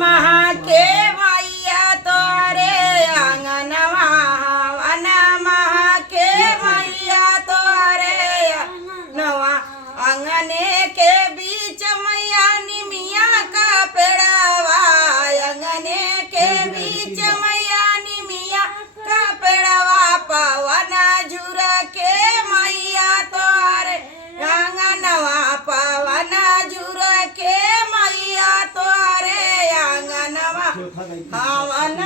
महा के मैया तोरे आंगनवा वन महा के मैया तोरे नवा अंगने के बीच मैया निमिया का पेड़वा अंगने के बीच मैया निमिया का पेड़वा पवन झुर के मैया तोरे आंगनवा पवन झुर के मैया तोरे आंगनवा हवन